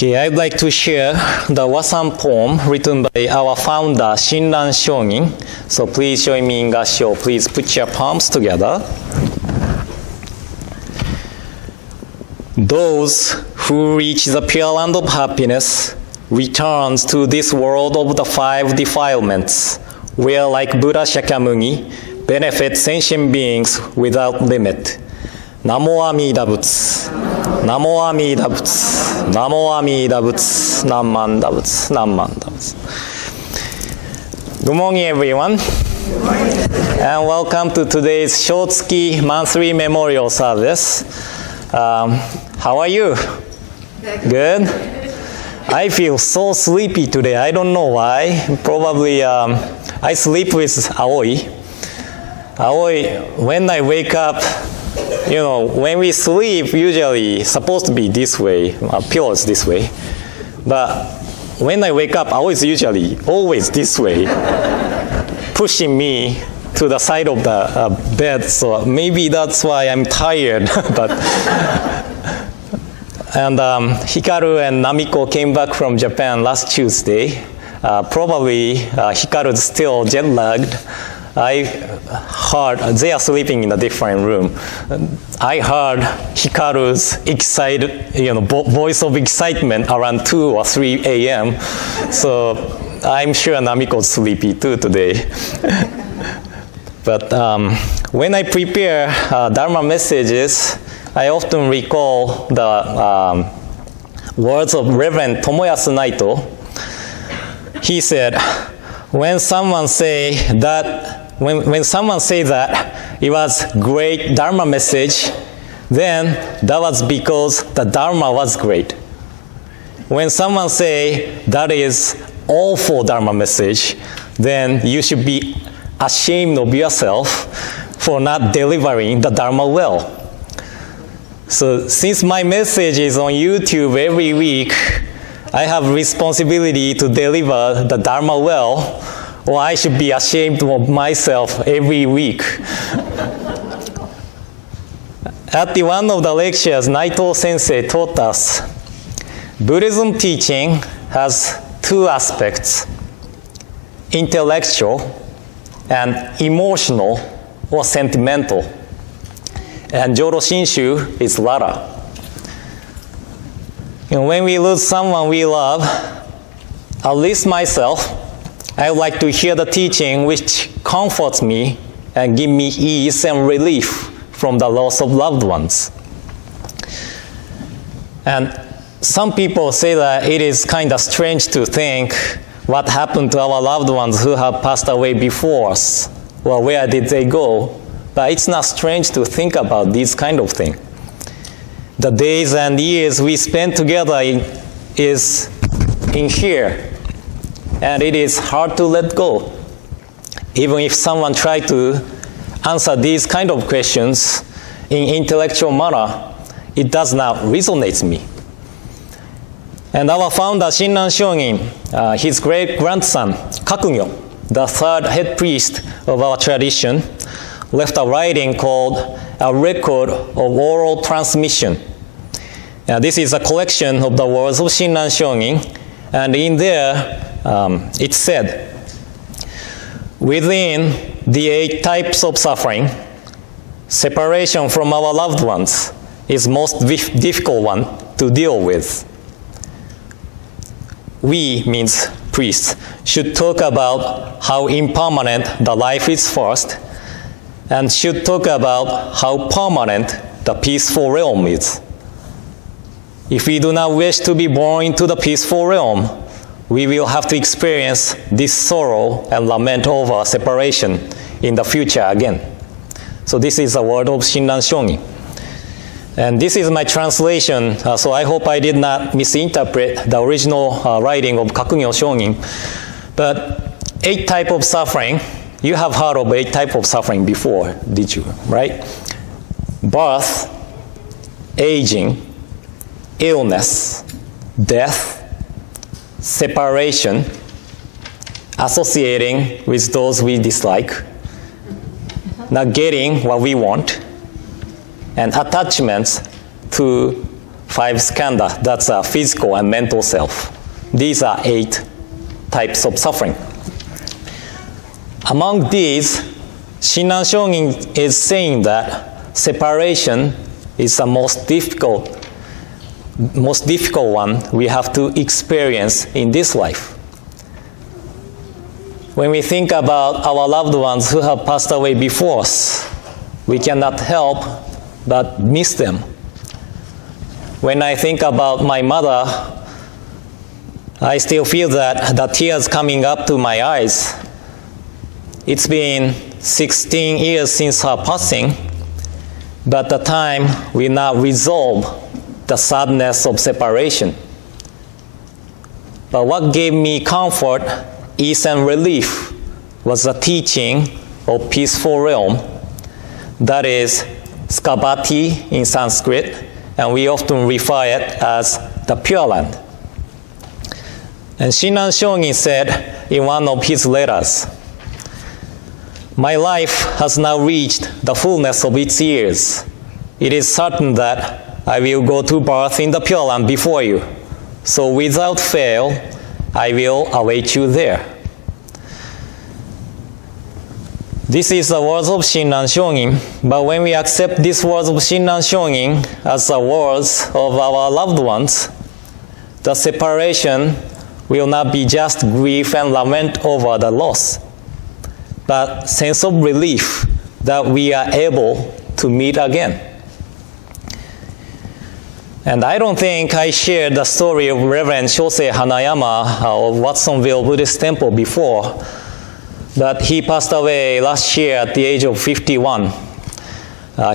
Okay, I'd like to share the Wasan poem written by our founder, Shinran Shonin. So please join me in Gassho. Please put your palms together. Those who reach the Pure Land of Happiness returns to this world of the five defilements, where like Buddha Shakyamuni, benefit sentient beings without limit. Namo Amida Butsu. Namo Amida Butsu. Namo Amida Butsu. Namanda Butsu. Namanda Butsu. Good morning, everyone. And welcome to today's Shotsuki monthly memorial service. How are you? Good? I feel so sleepy today. I don't know why. Probably I sleep with Aoi. Aoi, when I wake up, you know, when we sleep, usually supposed to be this way, pillows this way. But when I wake up, Aoi is usually always this way, pushing me to the side of the bed. So maybe that's why I'm tired. And Hikaru and Namiko came back from Japan last Tuesday. Probably Hikaru's still jet lagged. I heard they are sleeping in a different room. I heard Hikaru's voice of excitement around 2 or 3 a.m. So I'm sure Namiko's sleepy too today. But when I prepare Dharma messages, I often recall the words of Reverend Tomoyasu Naito. He said, when someone say that it was great Dharma message, then that was because the Dharma was great. When someone say that is awful Dharma message, then you should be ashamed of yourself for not delivering the Dharma well. So since my message is on YouTube every week, I have responsibility to deliver the Dharma well, or I should be ashamed of myself every week. At one of the lectures, Naito Sensei taught us, Buddhism teaching has two aspects, intellectual and emotional or sentimental. And Jodo Shinshu is latter. And when we lose someone we love, at least myself, I would like to hear the teaching which comforts me and give me ease and relief from the loss of loved ones. And some people say that it is kind of strange to think what happened to our loved ones who have passed away before us. Well, where did they go? But it's not strange to think about this kind of thing. The days and years we spend together is in here, and it is hard to let go. Even if someone tries to answer these kind of questions in intellectual manner, it does not resonate me. And our founder, Shinran Shonin, his great-grandson, Kakugyo, the third head priest of our tradition, left a writing called A Record of Oral Transmission. This is a collection of the words of Shinran Shonin, and in there it said, within the 8 types of suffering, separation from our loved ones is most difficult one to deal with. We, means priests, should talk about how impermanent the life is first, and should talk about how permanent the peaceful realm is. If we do not wish to be born into the peaceful realm, we will have to experience this sorrow and lament over separation in the future again. So this is a word of Shinran Shonin. And this is my translation, so I hope I did not misinterpret the original writing of Kakugyo Shonin. But 8 types of suffering, you have heard of 8 types of suffering before, did you, right? Birth, aging, illness, death, separation, associating with those we dislike, not getting what we want, and attachments to 5 skandha, that's a physical and mental self. These are 8 types of suffering. Among these, Shinran Shogin is saying that separation is the most difficult one we have to experience in this life. When we think about our loved ones who have passed away before us, we cannot help but miss them. When I think about my mother, I still feel that the tears coming up to my eyes. It's been 16 years since her passing, but the time we now resolve the sadness of separation. But what gave me comfort, ease, and relief was the teaching of peaceful realm, that is Skabati in Sanskrit, and we often refer it as the Pure Land. And Shinran Shogin said in one of his letters, "My life has now reached the fullness of its years. It is certain that I will go to birth in the Pure Land before you. So without fail, I will await you there." This is the words of Shinran Shogin, but when we accept these words of Shinran Shogin as the words of our loved ones, the separation will not be just grief and lament over the loss, but sense of relief that we are able to meet again. And I don't think I shared the story of Reverend Shosei Hanayama of Watsonville Buddhist Temple before, but he passed away last year at the age of 51.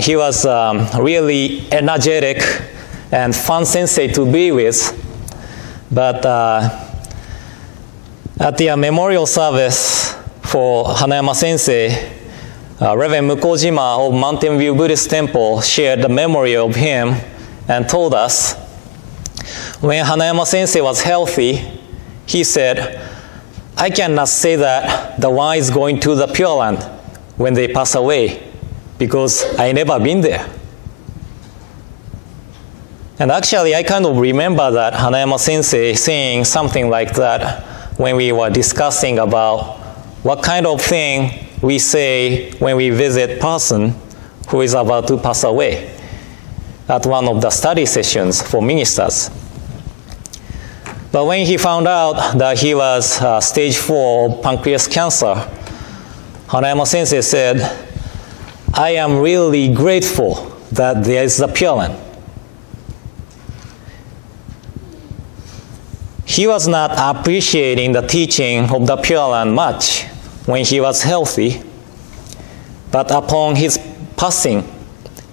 He was really energetic and fun sensei to be with, but at the memorial service for Hanayama Sensei, Reverend Mukojima of Mountain View Buddhist Temple shared the memory of him and told us, when Hanayama Sensei was healthy, he said, "I cannot say that the one is going to the Pure Land when they pass away, because I never been there." And actually, I kind of remember that Hanayama Sensei saying something like that when we were discussing about what kind of thing we say when we visit person who is about to pass away at one of the study sessions for ministers. But when he found out that he was stage 4 pancreas cancer, Hanayama Sensei said, "I am really grateful that there is a Pure Land." He was not appreciating the teaching of the Pure Land much when he was healthy, but upon his passing,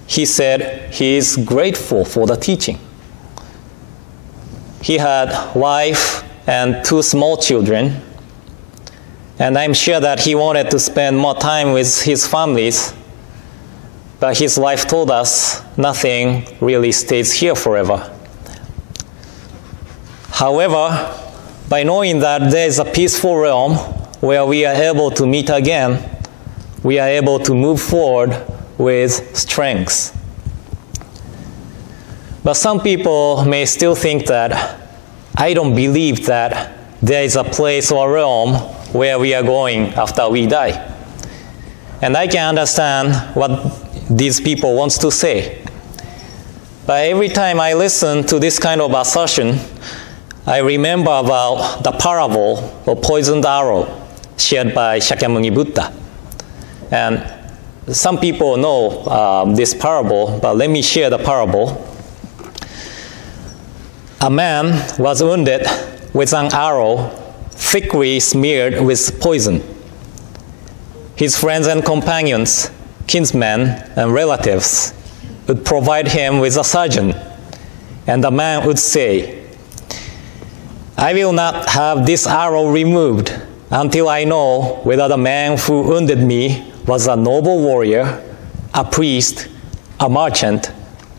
he said he is grateful for the teaching. He had wife and 2 small children, and I'm sure that he wanted to spend more time with his families, but his wife told us nothing really stays here forever. However, by knowing that there is a peaceful realm where we are able to meet again, we are able to move forward with strength. But some people may still think that I don't believe that there is a place or realm where we are going after we die. And I can understand what these people want to say. But every time I listen to this kind of assertion, I remember about the parable of poisoned arrow shared by Shakyamuni Buddha. And some people know this parable, but let me share the parable. A man was wounded with an arrow thickly smeared with poison. His friends and companions, kinsmen and relatives would provide him with a surgeon, and the man would say, "I will not have this arrow removed until I know whether the man who wounded me was a noble warrior, a priest, a merchant,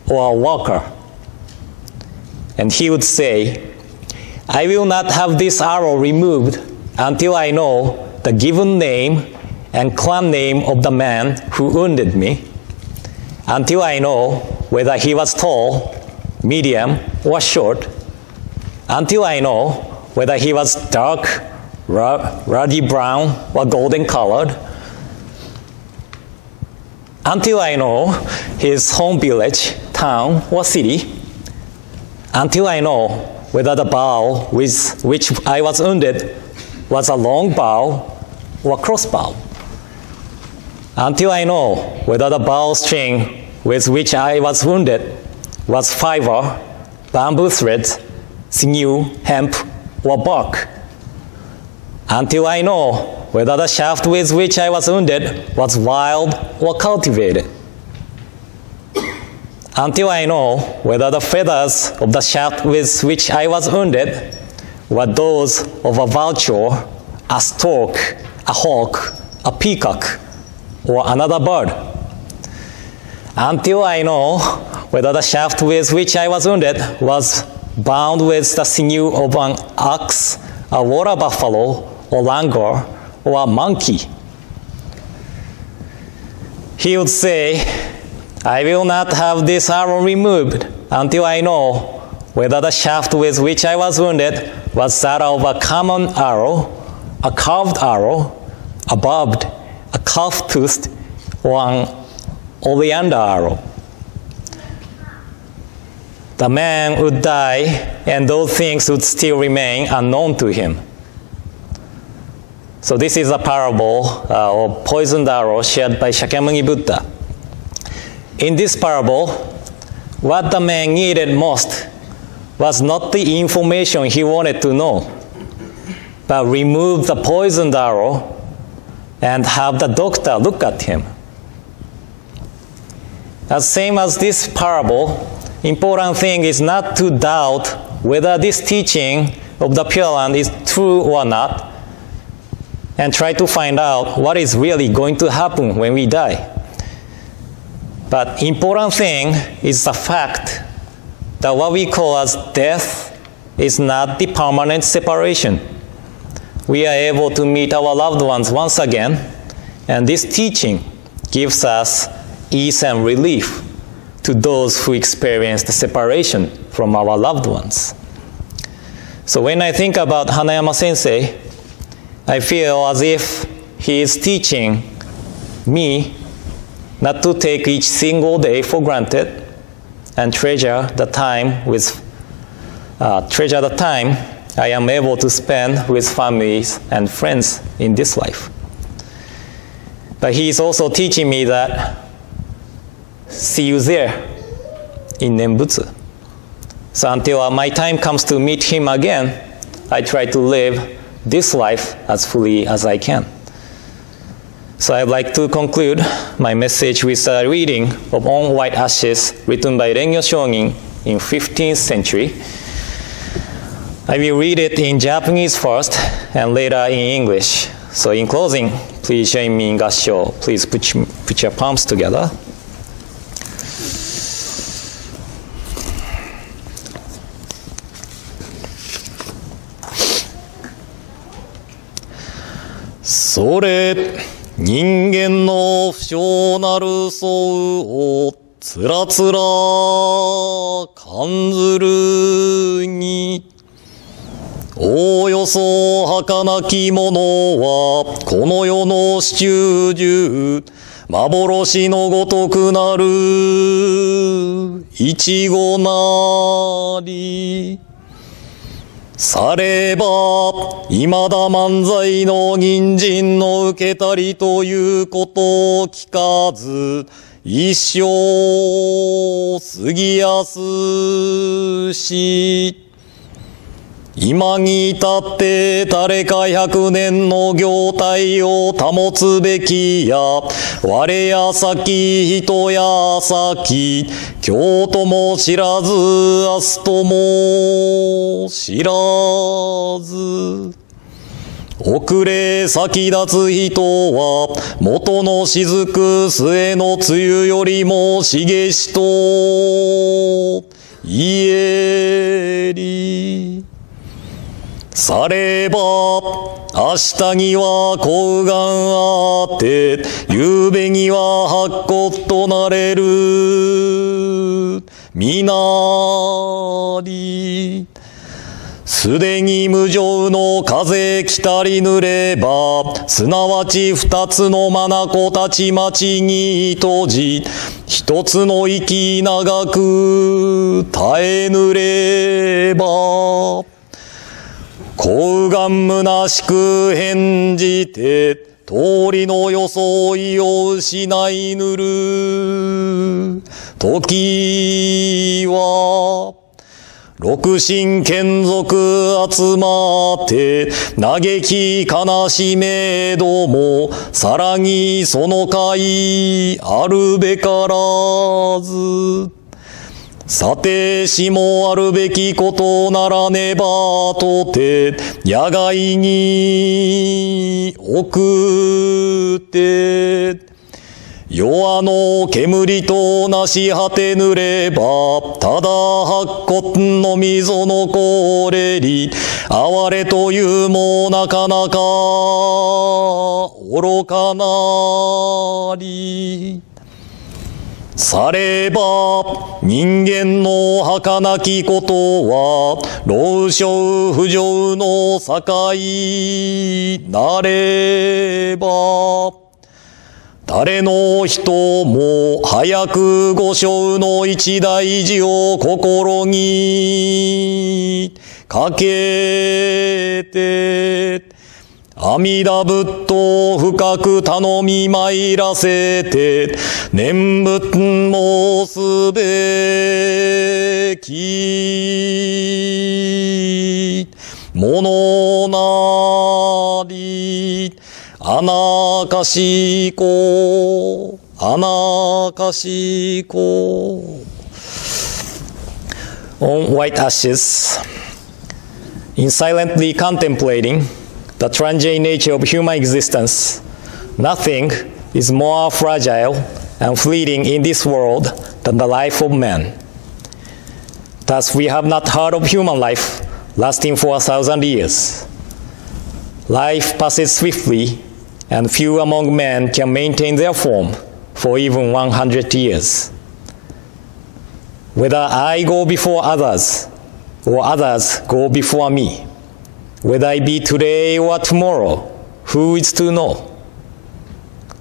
or a worker." And he would say, "I will not have this arrow removed until I know the given name and clan name of the man who wounded me, until I know whether he was tall, medium, or short, until I know whether he was dark, ruddy brown, or golden colored, until I know his home village, town, or city, until I know whether the bow with which I was wounded was a long bow or cross bow, until I know whether the bow string with which I was wounded was fiber, bamboo threads, sinew, hemp, or bark, until I know whether the shaft with which I was wounded was wild or cultivated, until I know whether the feathers of the shaft with which I was wounded were those of a vulture, a stork, a hawk, a peacock, or another bird, until I know whether the shaft with which I was wounded was bound with the sinew of an ox, a water buffalo, or langur, or a monkey. He would say, I will not have this arrow removed until I know whether the shaft with which I was wounded was that of a common arrow, a carved arrow, a barbed, a calf-toothed, or an oleander arrow. The man would die, and those things would still remain unknown to him. So this is a parable of poisoned arrow shared by Shakyamuni Buddha. In this parable, what the man needed most was not the information he wanted to know, but remove the poisoned arrow and have the doctor look at him. As same as this parable, important thing is not to doubt whether this teaching of the Pure Land is true or not, and try to find out what is really going to happen when we die. But important thing is the fact that what we call as death is not the permanent separation. We are able to meet our loved ones once again, and this teaching gives us ease and relief to those who experience the separation from our loved ones. So when I think about Hanayama Sensei, I feel as if he is teaching me not to take each single day for granted and treasure the time I am able to spend with families and friends in this life. But he is also teaching me that see you there in Nembutsu. So until my time comes to meet him again, I try to live this life as fully as I can. So I'd like to conclude my message with a reading of On White Ashes written by Rengyo Shonin in 15th century. I will read it in Japanese first and later in English. So in closing, please join me in gassho. Please put your palms together. Soれ人間の不詳なる相をつらつら感ずるにおおよそ儚きものはこの世の始終中幻のごとくなるいちごなりさればいまだ漫才の銀人の受けたりということを聞かず一生過ぎやすし今に至って誰か100年の業態を保つべきや我や先人や先今日とも知らず明日とも知らず遅れ先立つ人は元の雫末の梅雨よりも茂しと言えりされば明日には幸願あって夕べには白骨となれるみなり。すでに無常の風来たりぬれば、すなわち二つの眼たち町に閉じ、一つの息長く耐えぬれば、幸願虚しく返じて、通りの装いを失いぬる時は、六神眷属集まって嘆き悲しめども、さらにその会あるべからず。さてしもあるべきことならねばとて、野外に送って、夜の煙となし果てぬれば、ただ白骨の溝のこれり、哀れというもなかなか愚かなり。されば人間の儚きことは、老少不浄の境なれば、誰の人も早く五生の一大事を心にかけて、阿弥陀仏と深く頼み参らせて、念仏申すべきものなり。あなかしこ、あなかしこ。On white ashes, in silently contemplating the transient nature of human existence, nothing is more fragile and fleeting in this world than the life of man. Thus we have not heard of human life lasting for 1,000 years. Life passes swiftly, and few among men can maintain their form for even 100 years. Whether I go before others, or others go before me, whether I be today or tomorrow, who is to know?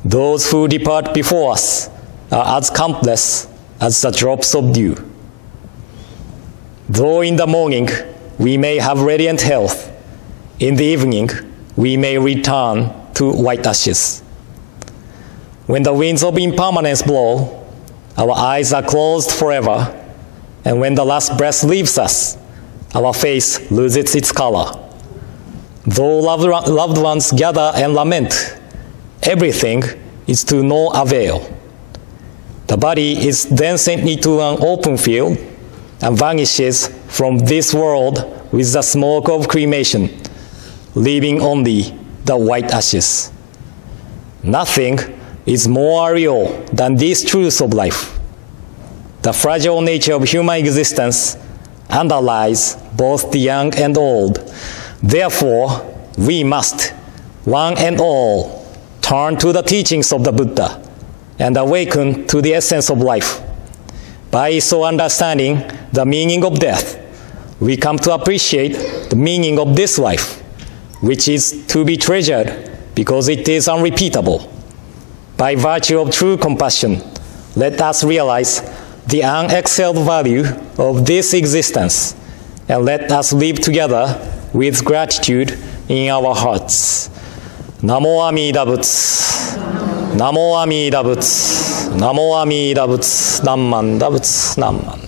Those who depart before us are as countless as the drops of dew. Though in the morning we may have radiant health, in the evening we may return to white ashes. When the winds of impermanence blow, our eyes are closed forever, and when the last breath leaves us, our face loses its color. Though loved ones gather and lament, everything is to no avail. The body is then sent into an open field and vanishes from this world with the smoke of cremation, leaving only the white ashes. Nothing is more real than these truths of life. The fragile nature of human existence underlies both the young and old. Therefore, we must, one and all, turn to the teachings of the Buddha and awaken to the essence of life. By so understanding the meaning of death, we come to appreciate the meaning of this life, which is to be treasured because it is unrepeatable. By virtue of true compassion, let us realize the unexcelled value of this existence, and let us live together with gratitude in our hearts. Namo Amida Butsu. Namo Amida Butsu. Namo Amida Butsu. Namman da Butsu. Namman.